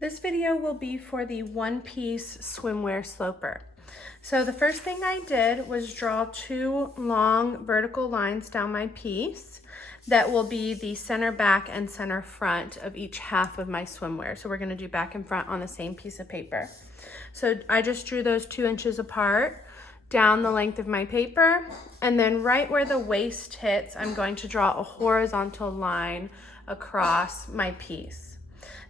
This video will be for the one-piece swimwear sloper. So the first thing I did was draw two long vertical lines down my piece that will be the center back and center front of each half of my swimwear. So we're gonna do back and front on the same piece of paper. So I just drew those 2 inches apart down the length of my paper, and then right where the waist hits, I'm going to draw a horizontal line across my piece.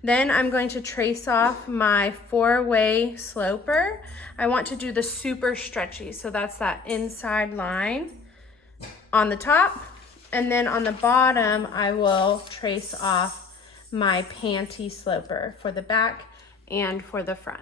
Then I'm going to trace off my 4-way sloper. I want to do the super stretchy, so that's that inside line on the top, and then on the bottom I will trace off my panty sloper for the back and for the front.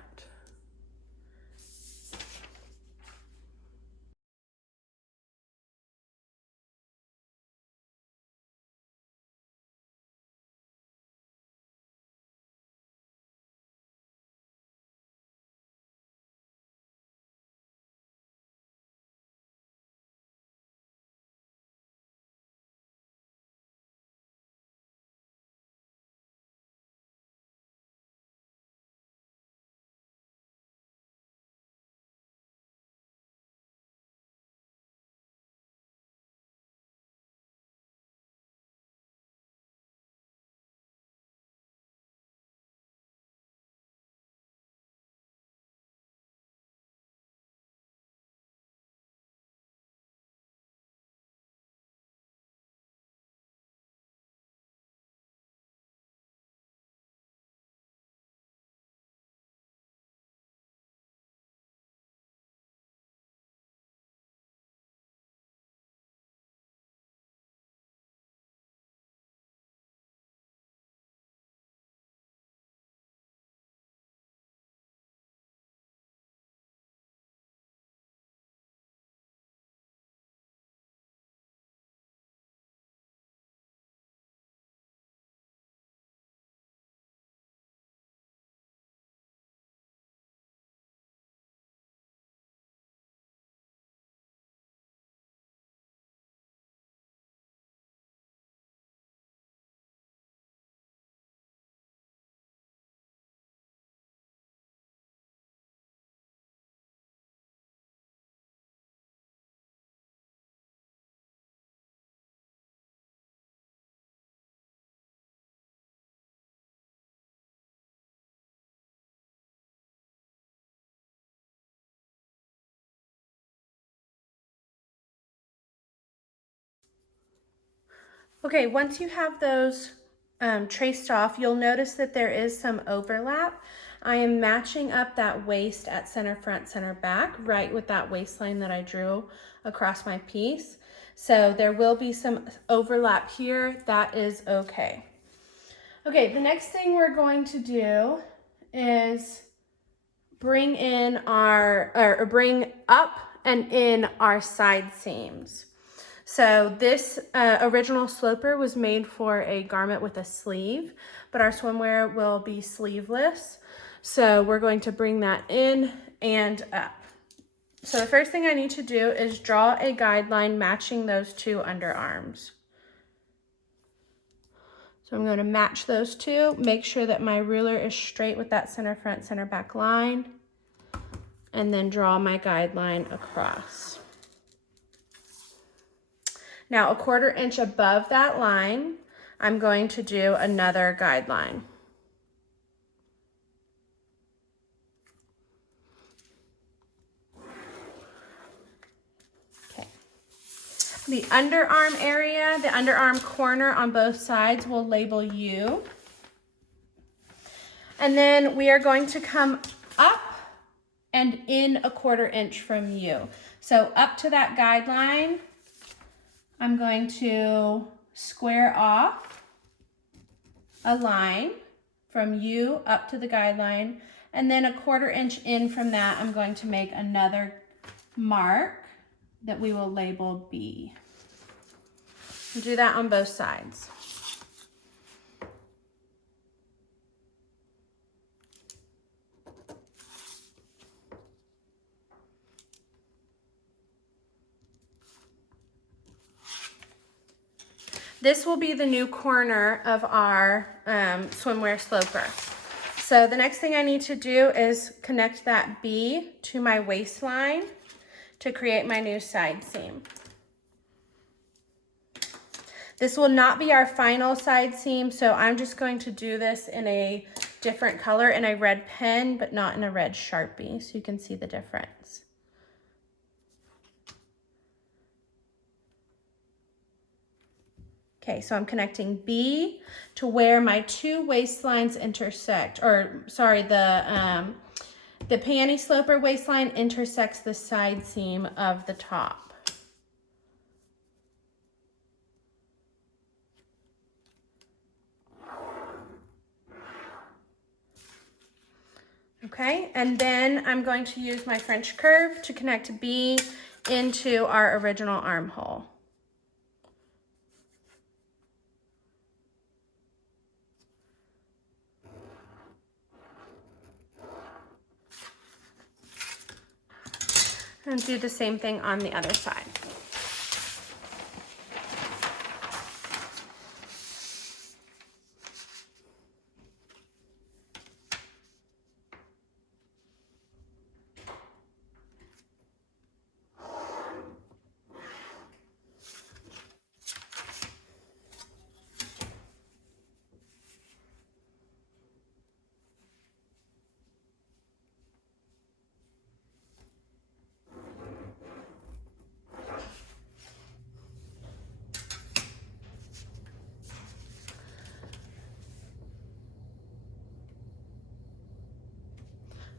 Okay, once you have those traced off, you'll notice that there is some overlap. I am matching up that waist at center front, center back, right with that waistline that I drew across my piece. So there will be some overlap here. That is okay. Okay, the next thing we're going to do is bring up and in our side seams. So this original sloper was made for a garment with a sleeve, but our swimwear will be sleeveless. So we're going to bring that in and up. So the first thing I need to do is draw a guideline matching those two underarms. So I'm going to match those two, make sure that my ruler is straight with that center front, center back line, and then draw my guideline across. Now, 1/4 inch above that line, I'm going to do another guideline. Okay. The underarm area, the underarm corner on both sides will label U. And then we are going to come up and in 1/4 inch from U. So up to that guideline, I'm going to square off a line from U up to the guideline, and then 1/4 inch in from that, I'm going to make another mark that we will label B. We'll do that on both sides. This will be the new corner of our swimwear sloper. So the next thing I need to do is connect that B to my waistline to create my new side seam. This will not be our final side seam, so I'm just going to do this in a different color, in a red pen, but not in a red Sharpie, so you can see the difference. Okay, so I'm connecting B to where my two waistlines intersect, or sorry, the panty sloper waistline intersects the side seam of the top. Okay, and then I'm going to use my French curve to connect B into our original armhole. And do the same thing on the other side.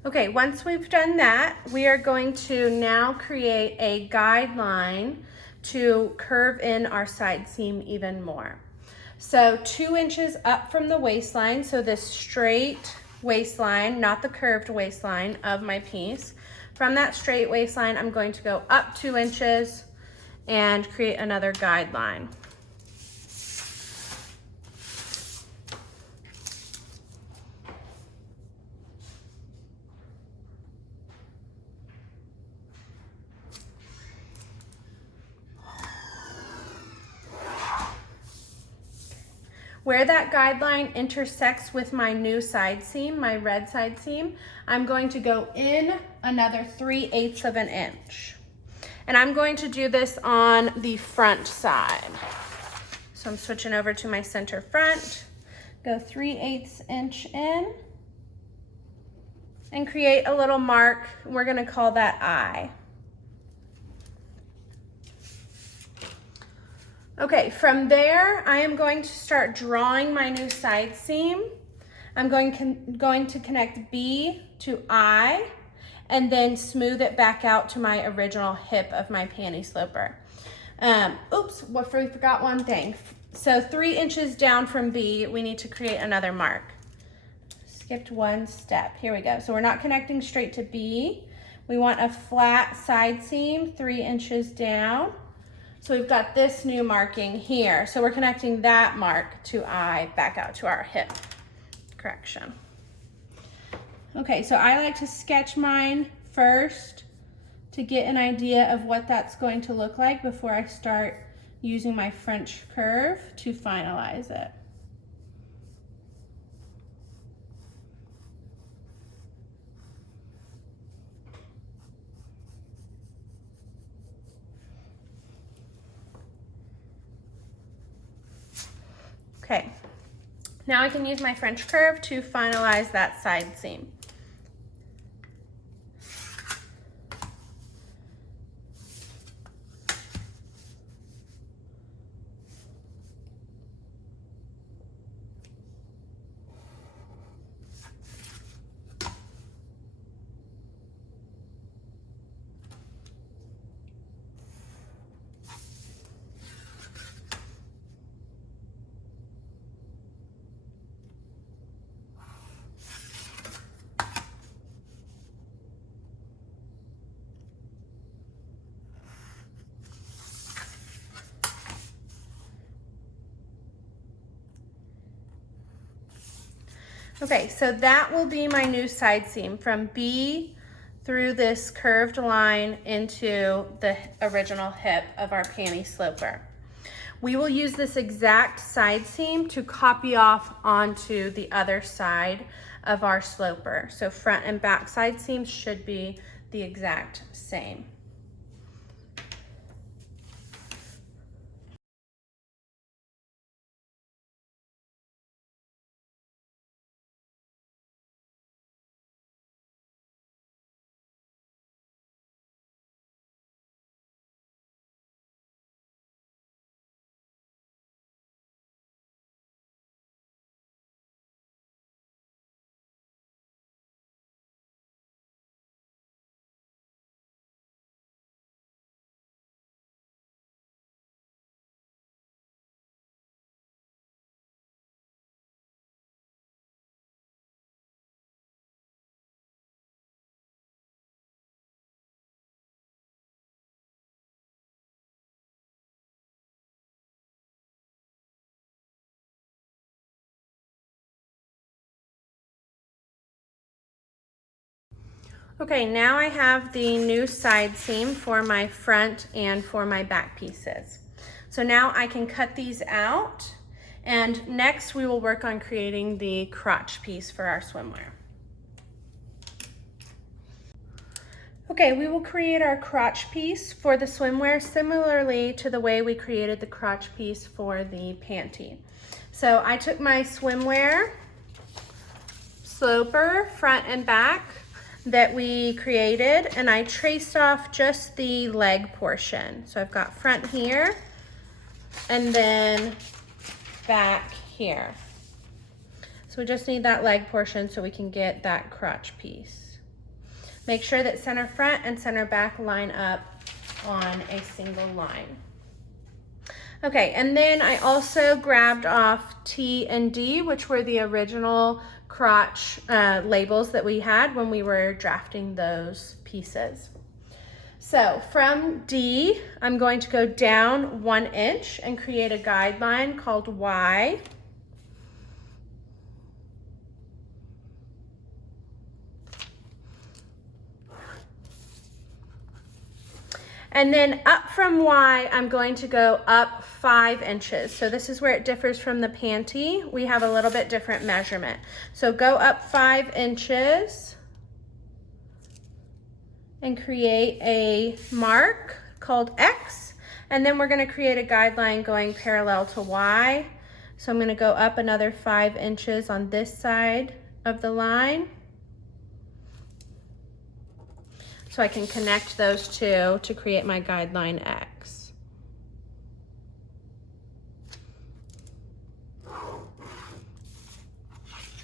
Okay, once we've done that, we are going to now create a guideline to curve in our side seam even more. So 2 inches up from the waistline, so this straight waistline, not the curved waistline of my piece. From that straight waistline, I'm going to go up 2 inches and create another guideline. Where that guideline intersects with my new side seam, my red side seam, I'm going to go in another 3/8 of an inch. And I'm going to do this on the front side. So I'm switching over to my center front, go 3/8 inch in, and create a little mark. We're gonna call that I. Okay, from there, I am going to start drawing my new side seam. I'm going to connect B to I, and then smooth it back out to my original hip of my panty sloper. Oops, we forgot one thing. So 3 inches down from B, we need to create another mark. Skipped one step, here we go. So we're not connecting straight to B. We want a flat side seam 3 inches down. So we've got this new marking here. So we're connecting that mark to I back out to our hip. Correction. Okay, so I like to sketch mine first to get an idea of what that's going to look like before I start using my French curve to finalize it. Okay, now I can use my French curve to finalize that side seam. Okay, so that will be my new side seam from B through this curved line into the original hip of our panty sloper. we will use this exact side seam to copy off onto the other side of our sloper. So front and back side seams should be the exact same. Okay, now I have the new side seam for my front and for my back pieces. So now I can cut these out, and next we will work on creating the crotch piece for our swimwear. Okay, we will create our crotch piece for the swimwear similarly to the way we created the crotch piece for the panty. So I took my Swimwear Sloper front and back that we created, and I traced off just the leg portion. So I've got front here and then back here. So we just need that leg portion so we can get that crotch piece. Make sure that center front and center back line up on a single line. Okay, and then I also grabbed off T and D, which were the original crotch labels that we had when we were drafting those pieces. So from D, I'm going to go down 1 inch and create a guideline called Y. And then up from Y, I'm going to go up 5 inches. So this is where it differs from the panty. We have a little bit different measurement. So go up 5 inches and create a mark called X. And then we're going to create a guideline going parallel to Y. So I'm going to go up another 5 inches on this side of the line, so I can connect those two to create my guideline X.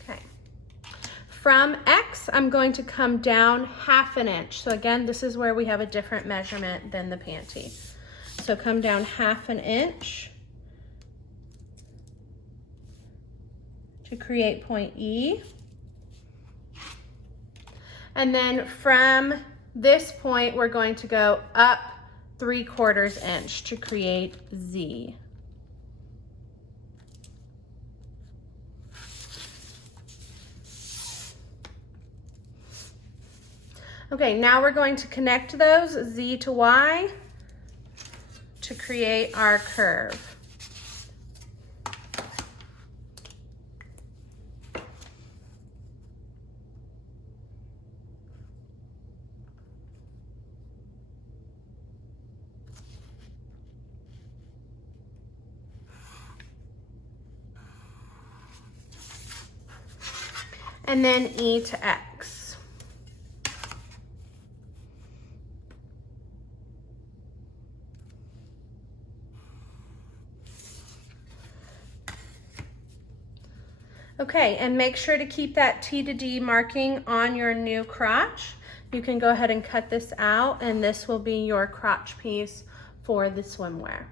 Okay. From X, I'm going to come down 1/2 inch. So again, this is where we have a different measurement than the panty. So come down 1/2 inch to create point E. And then from this point, we're going to go up 3/4 inch to create Z. Okay, now we're going to connect those Z to Y to create our curve. And then E to X. Okay, and make sure to keep that T to D marking on your new crotch. You can go ahead and cut this out, and this will be your crotch piece for the swimwear.